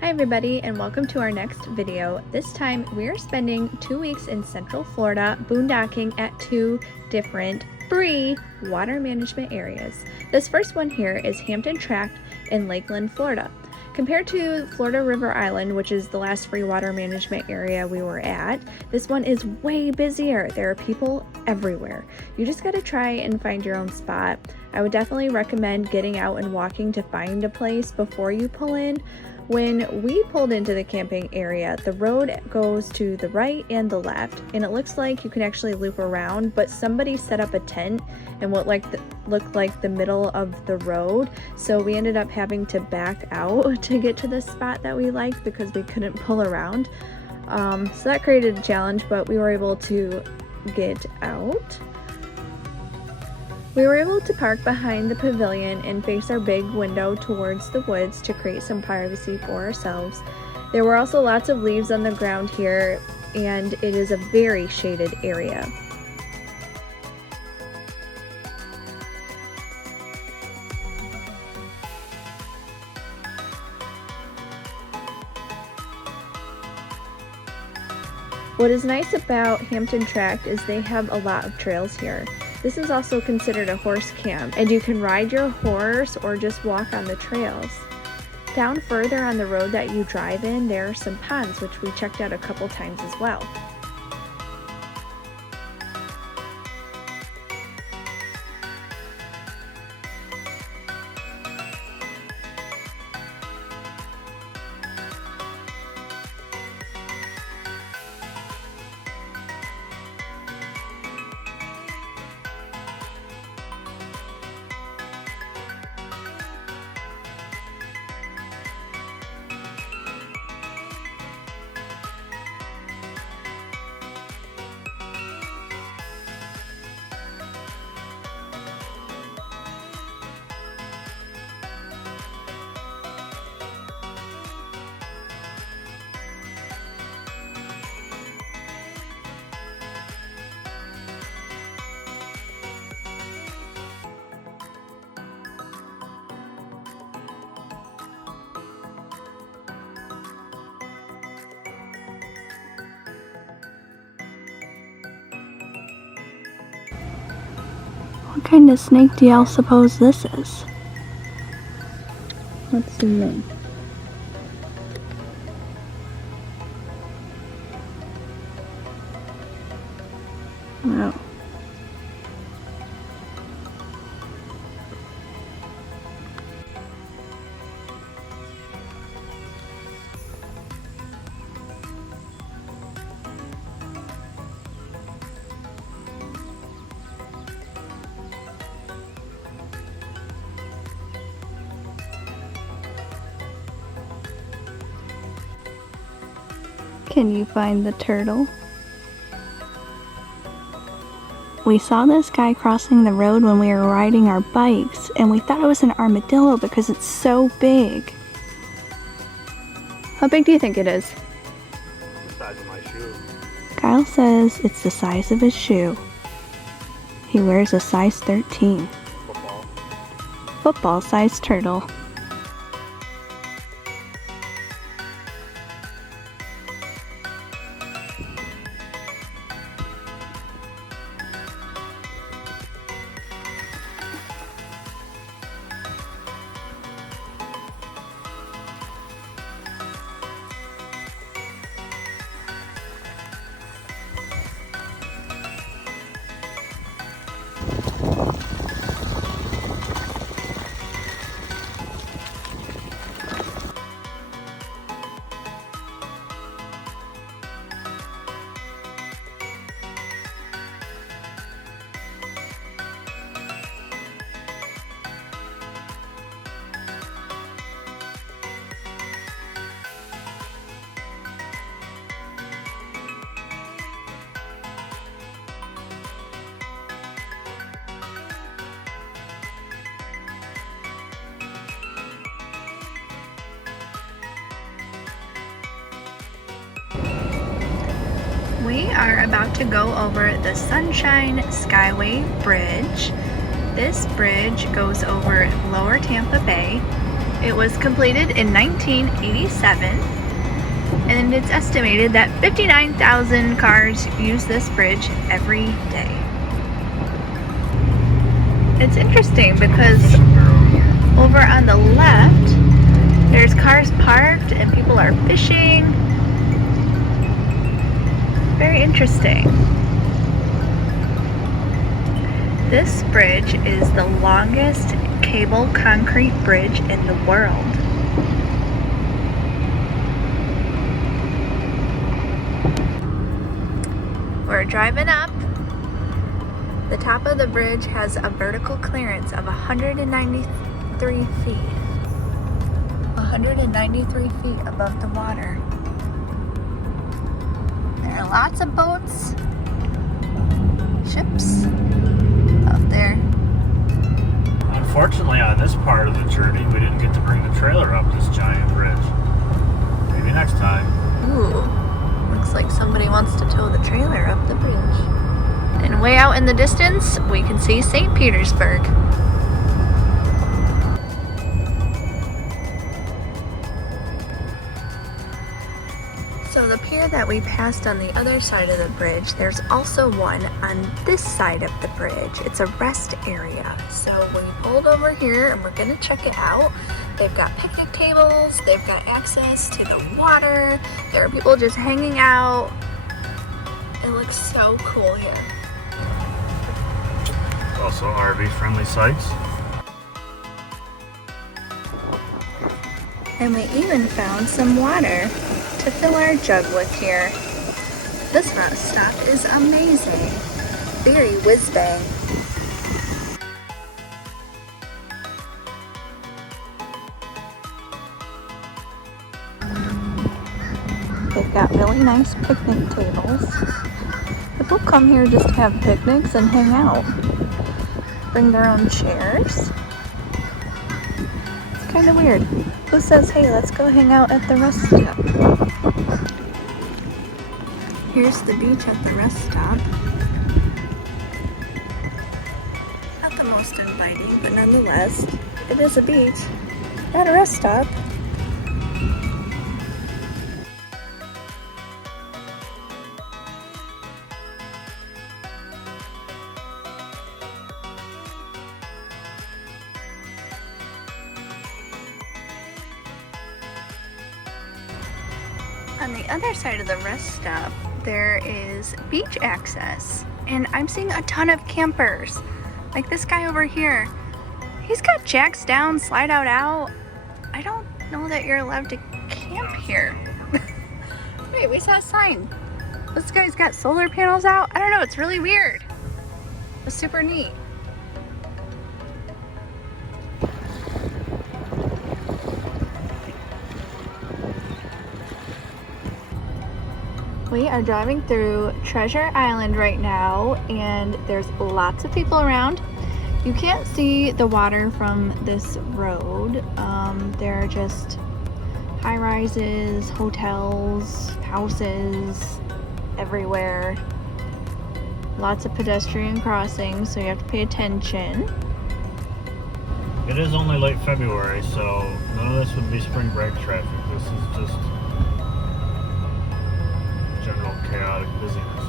Hi everybody and welcome to our next video. This time we are spending 2 weeks in Central Florida boondocking at 2 different free water management areas. This first one here is Hampton Tract in Lakeland, Florida. Compared to Florida River Island, which is the last free water management area we were at, this one is way busier. There are people everywhere. You just gotta try and find your own spot. I would definitely recommend getting out and walking to find a place before you pull in. When we pulled into the camping area, the road goes to the right and the left, and it looks like you can actually loop around, but somebody set up a tent in what looked like the middle of the road, so we ended up having to back out to get to the spot that we liked because we couldn't pull around. So that created a challenge, but we were able to get out. We were able to park behind the pavilion and face our big window towards the woods to create some privacy for ourselves. There were also lots of leaves on the ground here, and it is a very shaded area. What is nice about Hampton Tract is they have a lot of trails here. This is also considered a horse camp, and you can ride your horse or just walk on the trails. Down further on the road that you drive in, there are some ponds, which we checked out a couple times as well. What kind of snake do y'all suppose this is? Let's zoom in. Wow. Can you find the turtle? We saw this guy crossing the road when we were riding our bikes, and we thought it was an armadillo because it's so big. How big do you think it is? The size of my shoe. Kyle says it's the size of his shoe. He wears a size 13. Football size turtle. We are about to go over the Sunshine Skyway Bridge. This bridge goes over Lower Tampa Bay, It was completed in 1987, and it's estimated that 59,000 cars use this bridge every day. It's interesting because over on the left, there's cars parked and people are fishing. Very interesting. This bridge is the longest cable concrete bridge in the world. We're driving up. The top of the bridge has a vertical clearance of 193 feet. 193 feet above the water. There are lots of boats, ships out there. Unfortunately, on this part of the journey, we didn't get to bring the trailer up this giant bridge. Maybe next time. Ooh, looks like somebody wants to tow the trailer up the bridge. And way out in the distance, we can see St. Petersburg. So the pier that we passed on the other side of the bridge, there's also one on this side of the bridge. It's a rest area. So we pulled over here and we're gonna check it out. They've got picnic tables, they've got access to the water, there are people just hanging out. It looks so cool here. Also RV friendly sites. And we even found some water to fill our jug with here. This rest stop is amazing. Very whiz-bang. They've got really nice picnic tables. People come here just to have picnics and hang out. Bring their own chairs. It's kind of weird. Who says, hey, let's go hang out at the rest stop? Here's the beach at the rest stop. Not the most inviting, but nonetheless, it is a beach at a rest stop. On the other side of the rest stop, there is beach access, and I'm seeing a ton of campers. Like this guy over here, he's got jacks down, slide out. I don't know that you're allowed to camp here. Wait, we saw a sign. This guy's got solar panels out. I don't know, it's really weird. It's super neat. We are driving through Treasure Island right now, and there's lots of people around. You can't see the water from this road. There are just high-rises, hotels, houses everywhere. Lots of pedestrian crossings, so you have to pay attention. It is only late February, so none of this would be spring break traffic. This is just general chaotic busyness.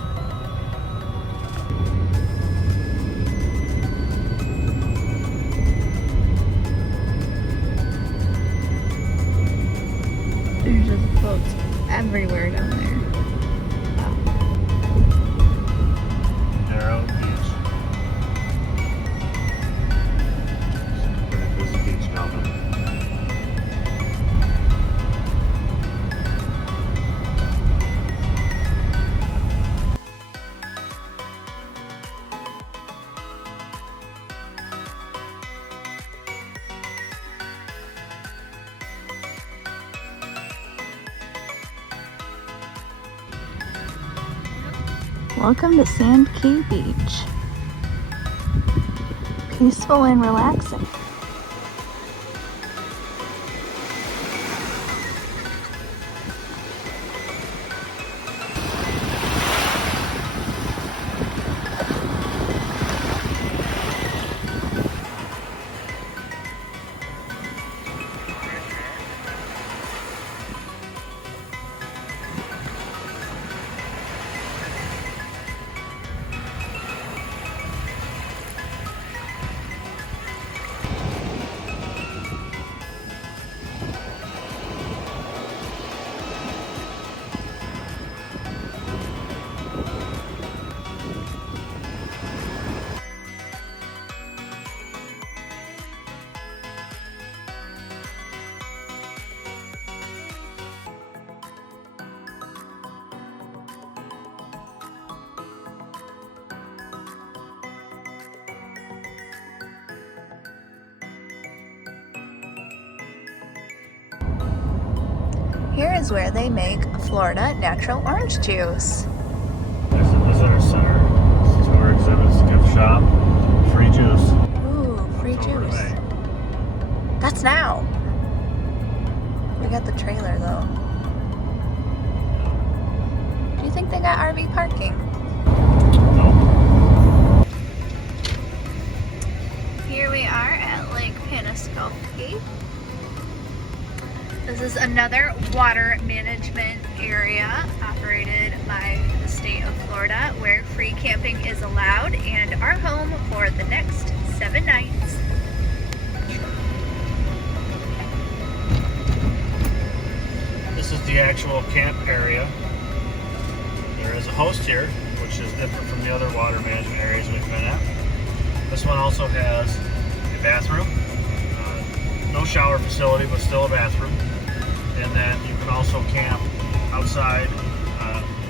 There's just boats everywhere down there. Wow. Narrow beach. Pretty busy beach now though. Welcome to Sand Key Beach. Peaceful and relaxing. Here is where they make Florida natural orange juice. There's a visitor center, tour exhibits, gift shop, free juice. Ooh, free juice. That's now. We got the trailer though. Do you think they got RV parking? No. Here we are at Lake Paniscope. This is another water management area operated by the state of Florida where free camping is allowed and our home for the next 7 nights. This is the actual camp area. There is a host here, which is different from the other water management areas we've been at. This one also has a bathroom. No shower facility, but still a bathroom. And then you can also camp outside,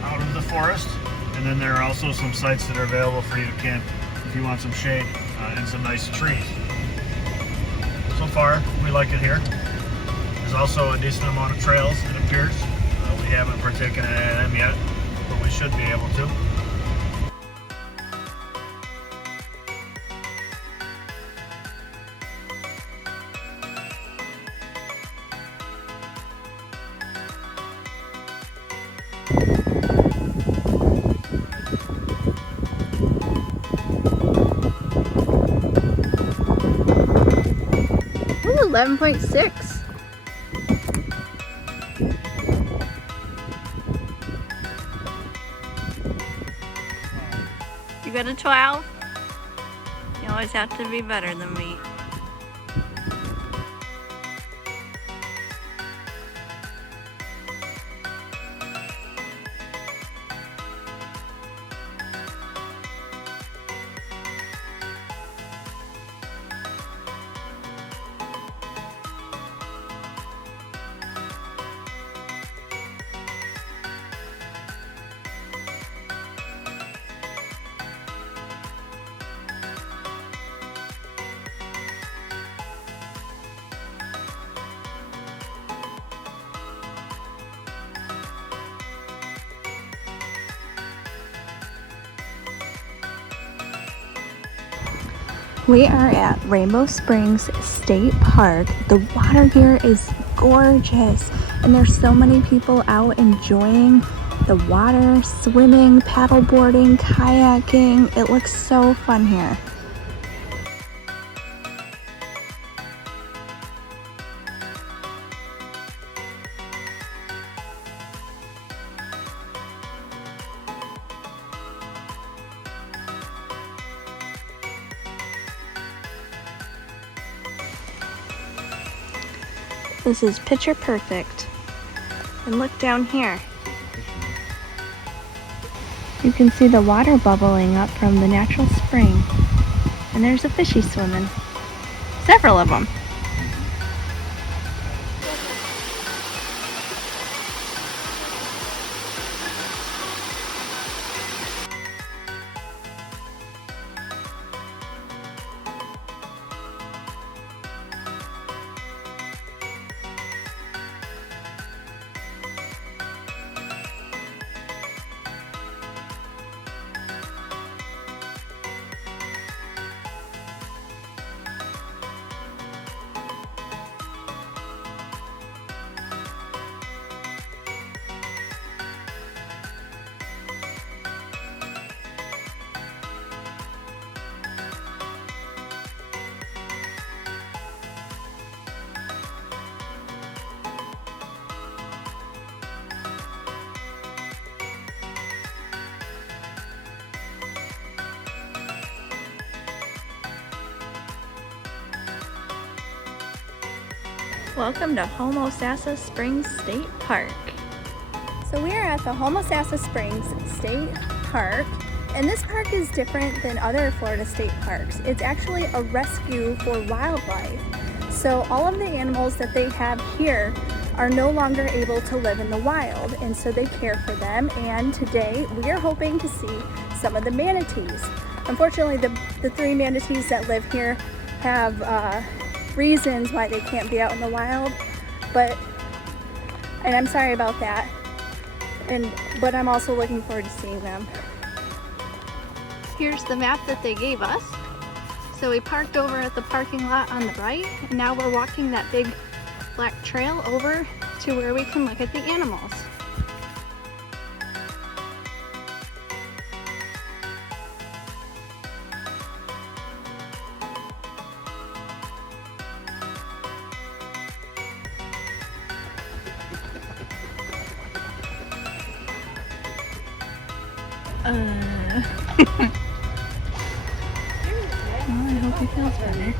out in the forest. And then there are also some sites that are available for you to camp if you want some shade and some nice trees. So far, we like it here. There's also a decent amount of trails, it appears. We haven't partaken in any of them yet, but we should be able to. Ooh, 11.6. You got a 12? You always have to be better than me. We are at Rainbow Springs State Park. The water here is gorgeous and there's so many people out enjoying the water, swimming, paddle boarding, kayaking. It looks so fun here. This is picture perfect. And look down here. You can see the water bubbling up from the natural spring. And there's a fishy swimming. Several of them. Welcome to Homosassa Springs State Park. So we are at the Homosassa Springs State Park, and this park is different than other Florida state parks. It's actually a rescue for wildlife. So all of the animals that they have here are no longer able to live in the wild, and so they care for them. And today we are hoping to see some of the manatees. Unfortunately, the 3 manatees that live here have reasons why they can't be out in the wild, but And I'm sorry about that. But I'm also looking forward to seeing them. Here's the map that they gave us. So we parked over at the parking lot on the right, and now we're walking that big black trail over to where we can look at the animals. Well, I hope he feels better.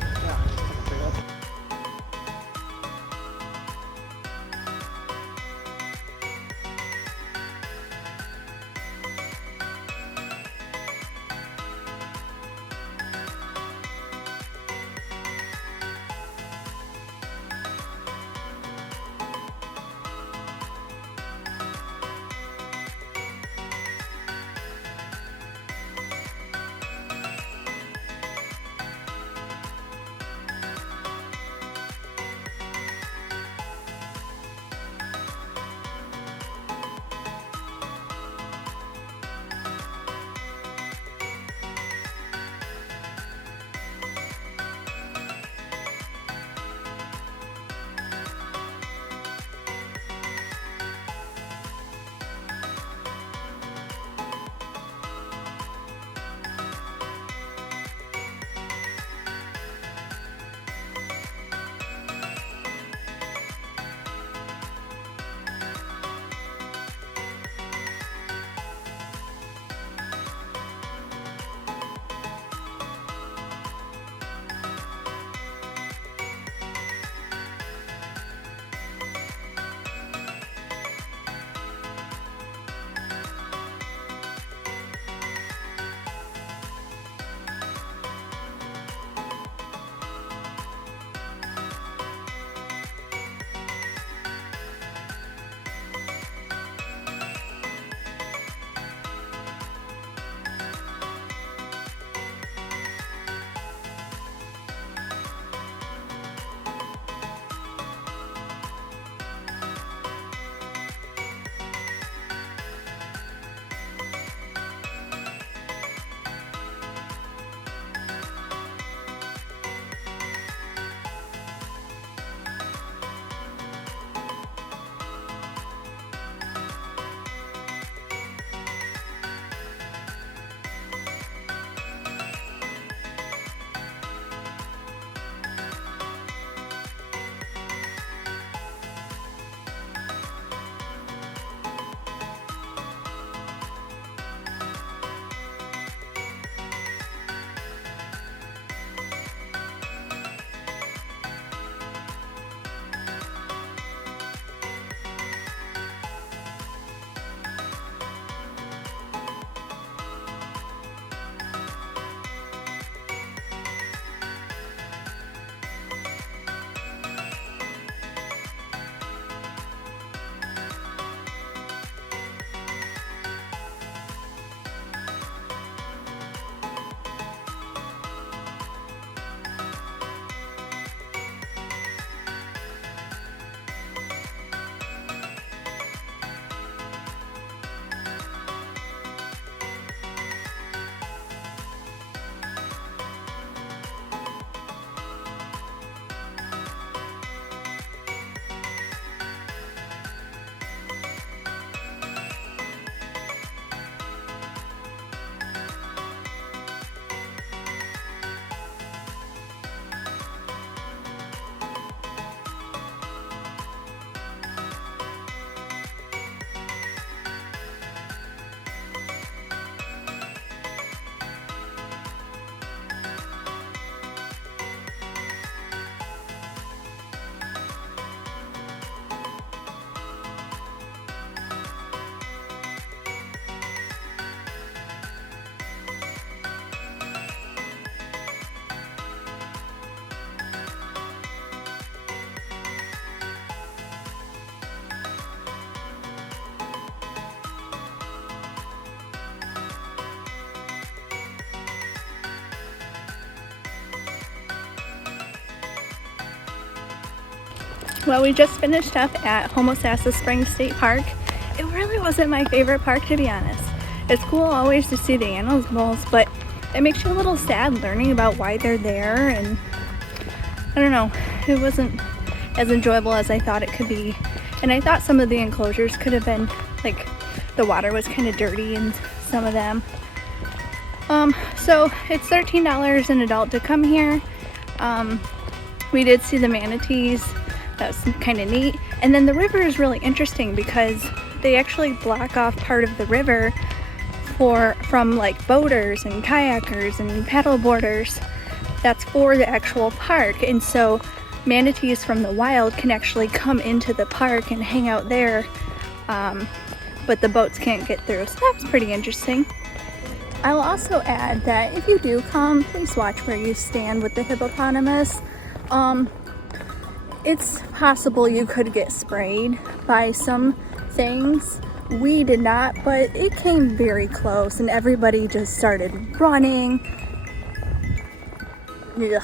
Well, we just finished up at Homosassa Springs State Park. It really wasn't my favorite park, to be honest. It's cool always to see the animals, but it makes you a little sad learning about why they're there, and I don't know, it wasn't as enjoyable as I thought it could be. And I thought some of the enclosures could have been, like, the water was kind of dirty in some of them. So it's $13 an adult to come here. We did see the manatees. That's kind of neat. And then the river is really interesting because they actually block off part of the river from like boaters and kayakers and paddle boarders. That's for the actual park. And so manatees from the wild can actually come into the park and hang out there, but the boats can't get through. So that's pretty interesting. I will also add that if you do come, please watch where you stand with the hippopotamus. It's possible you could get sprayed by some things. We did not, but it came very close and everybody just started running. Ugh.